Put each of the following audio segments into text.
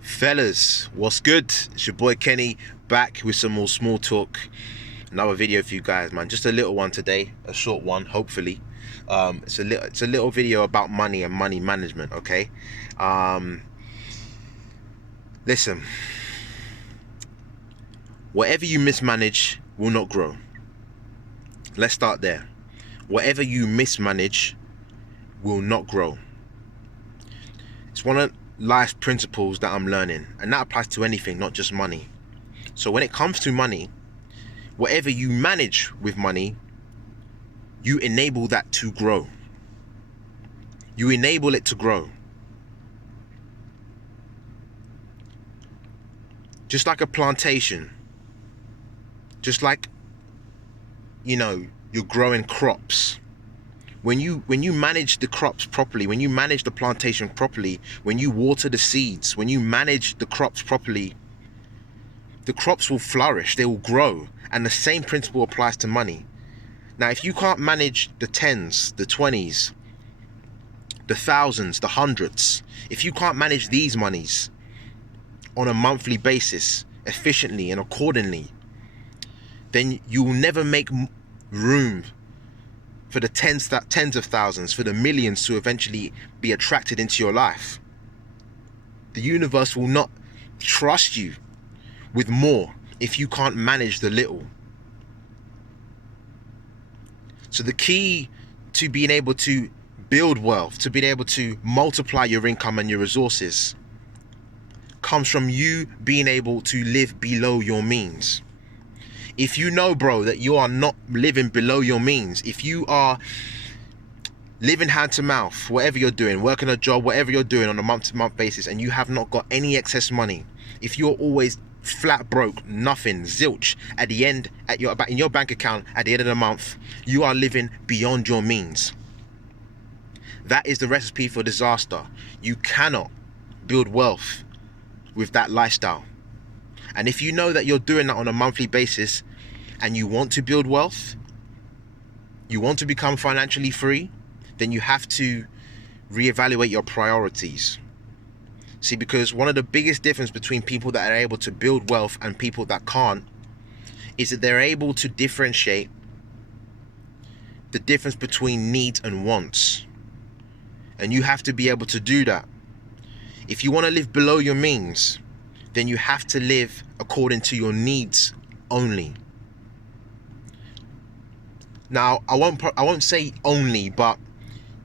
Fellas, what's good? It's your boy Kenny back with some more small talk. Another video for you guys, man. Just a little one today, a short one, hopefully. It's a little video about money and money management. Okay. Listen, whatever you mismanage will not grow. Let's start there. Whatever you mismanage will not grow. It's one of life's principles that I'm learning, and that applies to anything, not just money. So when it comes to money, whatever you manage with money, you enable that to grow. You enable it to grow. Just like a plantation, just like, you're growing crops. When you manage the crops properly, when you manage the plantation properly, when you water the seeds, when you manage the crops properly, the crops will flourish, they will grow. And the same principle applies to money. Now, if you can't manage the tens, the 20s, the thousands, the hundreds, if you can't manage these monies on a monthly basis efficiently and accordingly, then you will never make room for the tens of thousands, for the millions to eventually be attracted into your life. The universe will not trust you with more if you can't manage the little. So the key to being able to build wealth, to being able to multiply your income and your resources, comes from you being able to live below your means. If you know, bro, that you are not living below your means, if you are living hand to mouth, whatever you're doing, working a job, whatever you're doing on a month-to-month basis, and you have not got any excess money, if you're always flat broke, nothing, zilch, at the end, in your bank account at the end of the month, you are living beyond your means. That is the recipe for disaster. You cannot build wealth with that lifestyle. And if you know that you're doing that on a monthly basis and you want to build wealth, you want to become financially free, then you have to reevaluate your priorities. See, because one of the biggest difference between people that are able to build wealth and people that can't is that they're able to differentiate the difference between needs and wants. And you have to be able to do that. If you want to live below your means, then you have to live according to your needs only. Now, I won't say only, but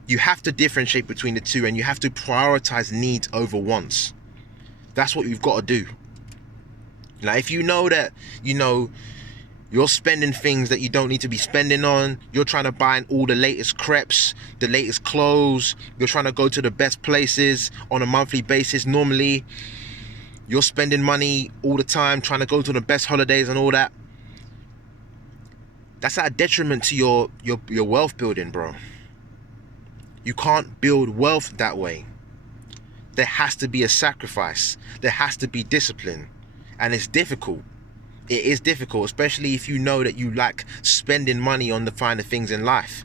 you have to differentiate between the two, and you have to prioritize needs over wants. That's what you've got to do. Now, if you know that, you're spending things that you don't need to be spending on, you're trying to buy all the latest crepes, the latest clothes, you're trying to go to the best places on a monthly basis, normally you're spending money all the time, trying to go to the best holidays and all that, that's at a detriment to your wealth building, bro. You can't build wealth that way. There has to be a sacrifice. There has to be discipline. And it's difficult. It is difficult, especially if you know that you like spending money on the finer things in life.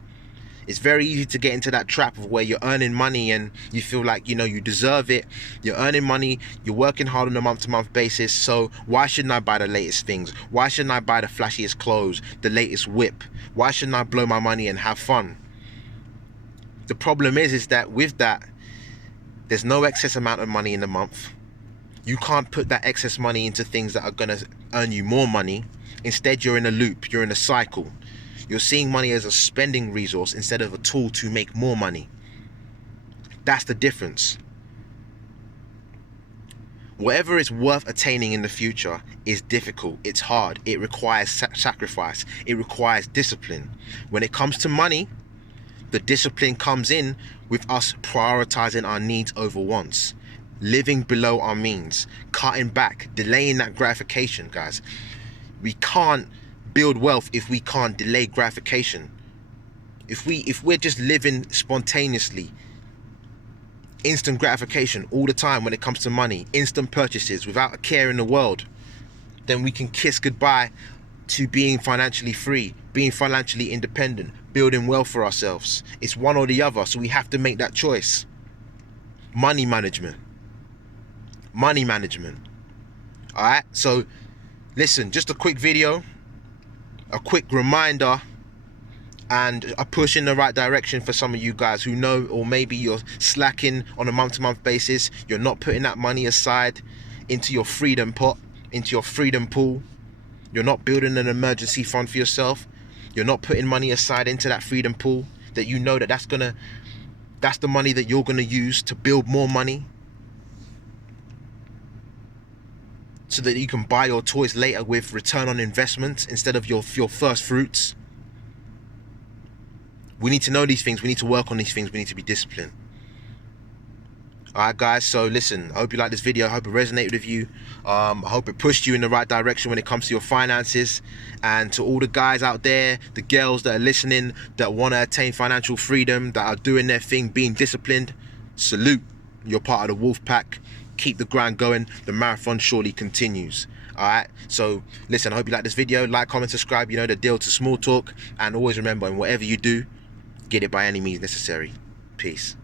It's very easy to get into that trap of where you're earning money and you feel like, you deserve it. You're earning money, you're working hard on a month-to-month basis, so why shouldn't I buy the latest things? Why shouldn't I buy the flashiest clothes, the latest whip? Why shouldn't I blow my money and have fun? The problem is that with that, there's no excess amount of money in the month. You can't put that excess money into things that are going to earn you more money. Instead, you're in a loop, you're in a cycle. You're seeing money as a spending resource instead of a tool to make more money. That's the difference. Whatever is worth attaining in the future is difficult, it's hard, it requires sacrifice, it requires discipline. When it comes to money, the discipline comes in with us prioritizing our needs over wants, living below our means, cutting back, delaying that gratification, guys. We can't build wealth if we can't delay gratification. If we're just living spontaneously, instant gratification all the time when it comes to money, instant purchases without a care in the world, then we can kiss goodbye to being financially free, being financially independent, building wealth for ourselves. It's one or the other, so we have to make that choice. Money management. money management. All right, so listen, just a quick video, a quick reminder, and a push in the right direction for some of you guys who know, or maybe you're slacking on a month-to-month basis. You're not putting that money aside into your freedom pot, into your freedom pool. You're not building an emergency fund for yourself. You're not putting money aside into that freedom pool that you know that's the money that you're gonna use to build more money, so that you can buy your toys later with return on investment instead of your first fruits. We need to know these things. We need to work on these things. We need to be disciplined. All right, guys, so listen, I hope you like this video. I hope it resonated with you. I hope it pushed you in the right direction when it comes to your finances. And to all the guys out there, the girls that are listening, that want to attain financial freedom, that are doing their thing, being disciplined, salute. You're part of the wolf pack. Keep the grind going. The marathon surely continues. All right, so listen, I hope you like this video. Like, comment, subscribe. You know the deal to Small Talk. And always remember, in whatever you do, get it by any means necessary. Peace.